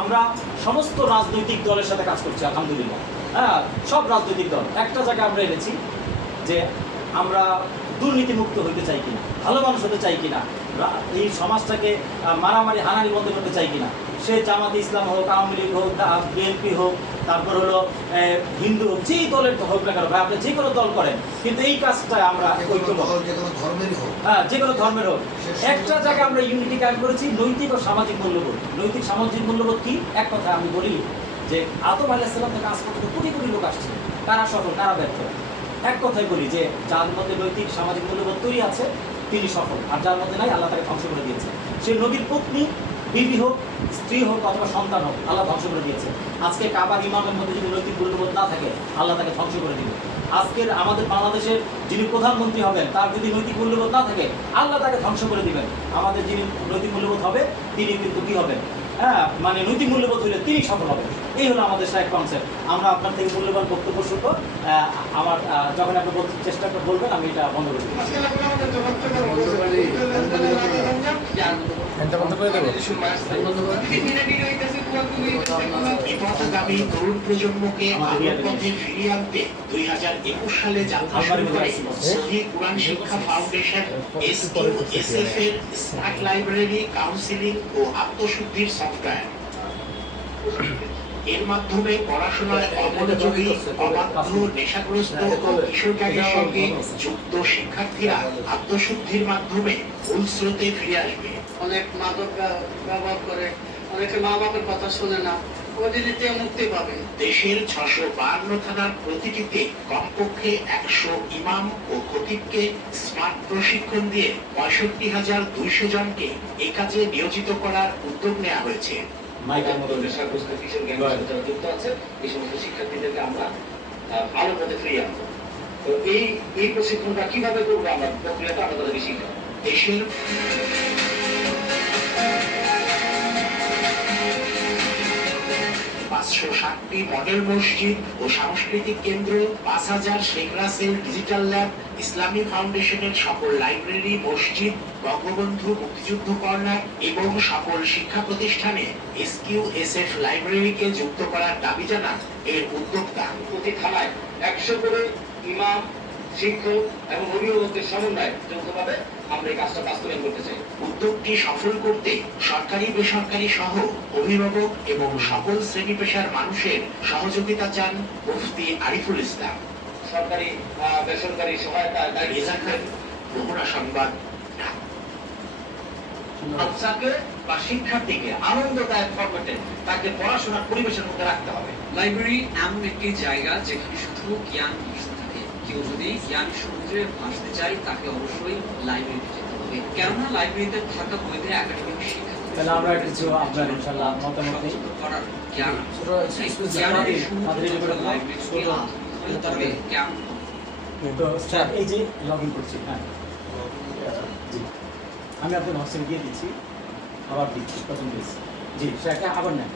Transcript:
আমরা সমস্ত রাজনৈতিক দলের সাথে কাজ করছি আলহামদুলিল্লাহ। হ্যাঁ, সব রাজনৈতিক দল একটা জায়গায় আমরা এনেছি যে আমরা দুর্নীতিমুক্ত হইতে চাই কিনা, ভালো মানুষ হতে চাই কিনা, এই সমাজটাকে মারামারি হানাহানি বন্ধ করতে চাই কিনা। সে জামাতে ইসলাম হোক, আওয়ামী লীগ হোক, বিএনপি হোক, তারপর হলো হিন্দু হোক, যেই দলের হোক না কেন ভাই, আপনি যে কোনো দল করেন, কিন্তু এই কাজটা আমরা যে কোনো ধর্মের হোক একটা জায়গায় আমরা ইউনিটি কায়েম করেছি। নৈতিক ও সামাজিক মূল্যবোধ, নৈতিক সামাজিক মূল্যবোধ কি? এক কথা আমি বলি যে আদম আলাইহিস সালাম থেকে আজ পর্যন্ত কোটি কোটি লোক আসছে, কারা সফল কারা ব্যর্থ। এক কথাই বলি যে যার মধ্যে নৈতিক সামাজিক মূল্যবোধ তৈরি আছে তিনি সফল, আর যার মধ্যে নাই আল্লাহ তাকে ধ্বংস করে দিয়েছে। সে নবীর পত্নী, বিবি হোক, স্ত্রী হোক অথবা সন্তান হোক, আল্লাহ ধ্বংস করে দিয়েছে। আজকে কাবার ইমামের মধ্যে যদি নৈতিক মূল্যবোধ না থাকে আল্লাহ তাকে ধ্বংস করে দিবে। আজকের আমাদের বাংলাদেশের যিনি প্রধানমন্ত্রী হবেন তার যদি নৈতিক মূল্যবোধ না থাকে আল্লাহ তাকে ধ্বংস করে দিবেন। আমাদের যিনি নৈতিক মূল্যবোধ হবে তিনি কিন্তু কি হবেন? হ্যাঁ, মানে নৈতিক মূল্যবোধ হলে তিনি সফল হবেন। এই হলো আমাদের এক কনসেপ্ট। আমরা আপনার থেকে মূল্যবান বক্তব্য শুনবো। আমার যখন আপনি চেষ্টা করে বলবেন আমি এটা বন্ধ করে দেবো। বিপথগামী তরুণ প্রজন্মকে আলোর পথে ফিরিয়ে আনতে 2021 সালে যাত্রা শুরু করে সহি কুরআন শিক্ষা ফাউন্ডেশন এসকিউএসএফ এর স্মার্ট লাইব্রেরি, কাউন্সিলিং ও আত্মশুদ্ধির সফটওয়্যার। এর মাধ্যমে পড়াশোনায় অমনোযোগী, অবাধ্য, নেশাগ্রস্ত ও কিশোরকারীর সঙ্গে যুক্ত শিক্ষার্থীরা আত্মশুদ্ধির মাধ্যমে মূল স্রোতে ফিরে আসবে। অনেক মাদক ব্যবহার করে, অনেকে মা বাবার কথা শোনে না, ওদিকে মুক্তি পাবে। দেশের 652 থানার প্রতিটিতে কমপক্ষে 100 ইমাম ও খতিবকে স্মার্ট প্রশিক্ষণ দিয়ে 65,200 জনকে এই কাজে নিয়োজিত করার উদ্যোগ নেওয়া হয়েছে। মাইকের মতো নেশাগ্রস্ত কিশোর গ্যাংয়ের সাথে যারা যুক্ত আছে এই সমস্ত শিক্ষার্থীদেরকে আমরা আলো পথে ফিরিয়ে আনবো। তো এই প্রশিক্ষণটা কিভাবে করবো আমরা প্রক্রিয়াটা আমরা তাদেরকে শিখাবো। দেশের 560টি মডেল মসজিদ ও সাংস্কৃতিক কেন্দ্র, 5,000 শেখ রাসেল ডিজিটাল ল্যাব, ইসলামী ফাউন্ডেশনের সকল লাইব্রেরি, মসজিদ, বঙ্গবন্ধু মুক্তিযুদ্ধ কর্নার এবং সকল শিক্ষা প্রতিষ্ঠানে এসকিউএসএফ লাইব্রেরিকে যুক্ত করার দাবি জানান এর উদ্যোক্তা। প্রতি থানায় 100 করে ইমাম, শিক্ষক এবং অভিভাবকদের সমন্বয়ে যৌথভাবে আমরা এই কাজটা বাস্তবায়ন করতে চাই। উদ্যোগটি সফল করতে সরকারি বেসরকারি সহ অভিভাবক এবং সকল শ্রেণী পেশার মানুষের সহযোগিতা চান মুফতি আরিফুল ইসলাম। সরকারি বেসরকারি সহায়তা বগুড়া সংবাদ। বাচ্চাকে বা শিক্ষার্থীকে আনন্দদায়ক ফরম্যাটে তাকে পড়াশোনার পরিবেশের মধ্যে রাখতে হবে। লাইব্রেরি এমন একটি জায়গা যেখানে শুধু জ্ঞান মিশতে থাকে। কেউ যদি জ্ঞান সমুদ্রে ভাসতে চায় তাকে অবশ্যই লাইব্রেরিতে যেতে হবে, কেননা লাইব্রেরিতে থাকা বইতে একাডেমিক শিক্ষা তাহলে আমরা কিছু আপনার ইনশাআল্লাহ মতামত করার জ্ঞান জ্ঞানের সমুদ্র লাইব্রেরি তবে জ্ঞান। তো স্যার এই যে লগ ইন করছি, হ্যাঁ জি আমি আপনার হোস্টেলে গিয়ে দিচ্ছি, আবার দিচ্ছি প্রথম দিচ্ছি জি স্যার আবার নেন।